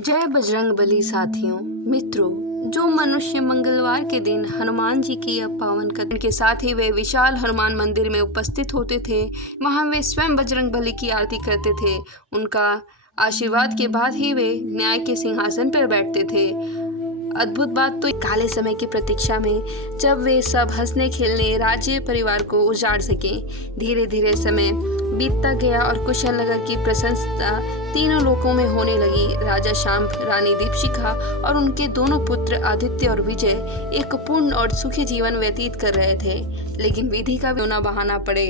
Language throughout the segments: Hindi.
जय बजरंगबली साथियों मित्रों। जो मनुष्य मंगलवार के दिन हनुमान जी की यह पावन कथा के साथ ही वे विशाल हनुमान मंदिर में उपस्थित होते थे, वहां वे स्वयं बजरंगबली की आरती करते थे। उनका आशीर्वाद के बाद ही वे न्याय के सिंहासन पर बैठते थे। अद्भुत बात तो काले समय की प्रतीक्षा में, जब वे सब हंसने खेलने राज्य परिवार को उजाड़ सके। धीरे धीरे समय बीतता गया और कुशल नगर की प्रशंसा तीनों लोकों में होने लगी। राजा शांब, रानी दीपशिखा और उनके दोनों पुत्र आदित्य और विजय एक पूर्ण और सुखी जीवन व्यतीत कर रहे थे। लेकिन विधि का भी ना बहाना पड़े,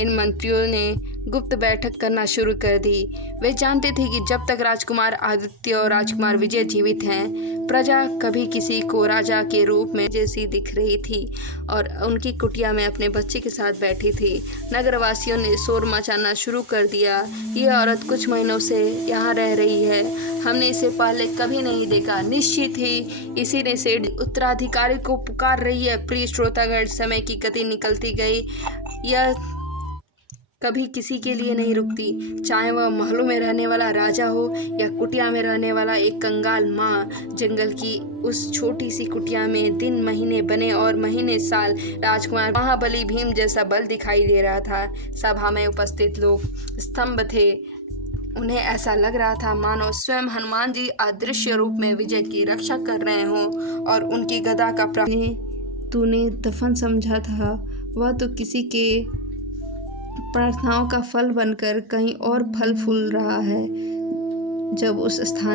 इन मंत्रियों ने गुप्त बैठक करना शुरू कर दी। वे जानते थे कि जब तक राजकुमार आदित्य और राजकुमार विजय जीवित हैं, प्रजा कभी किसी को राजा के रूप में जैसी दिख रही थी और उनकी कुटिया में अपने बच्चे के साथ बैठी थी। नगरवासियों ने शोर मचाना शुरू कर दिया, यह औरत कुछ महीनों से यहाँ रह रही है, हमने इसे पहले कभी नहीं देखा। निश्चित ही इसी ने सेठ उत्तराधिकारी को पुकार रही है। प्रिय श्रोतागण, समय की गति निकलती गई, यह कभी किसी के लिए नहीं रुकती। चाहे वह महलों में रहने वाला राजा हो या कुटिया में रहने वाला एक कंगाल माँ। जंगल की उस छोटी सी कुटिया में दिन महीने बने और महीने साल। राजकुमार महाबली भीम जैसा बल दिखाई दे रहा था। सभा में उपस्थित लोग स्तंभ थे। उन्हें ऐसा लग रहा था मानो स्वयं हनुमान जी अदृश्य रूप में विजय की रक्षा कर रहे हों और उनकी गदा का तूने दफन समझा था, वह तो किसी के प्रार्थनाओं का फल बनकर कहीं और फल फूल रहा है। जब उस स्थान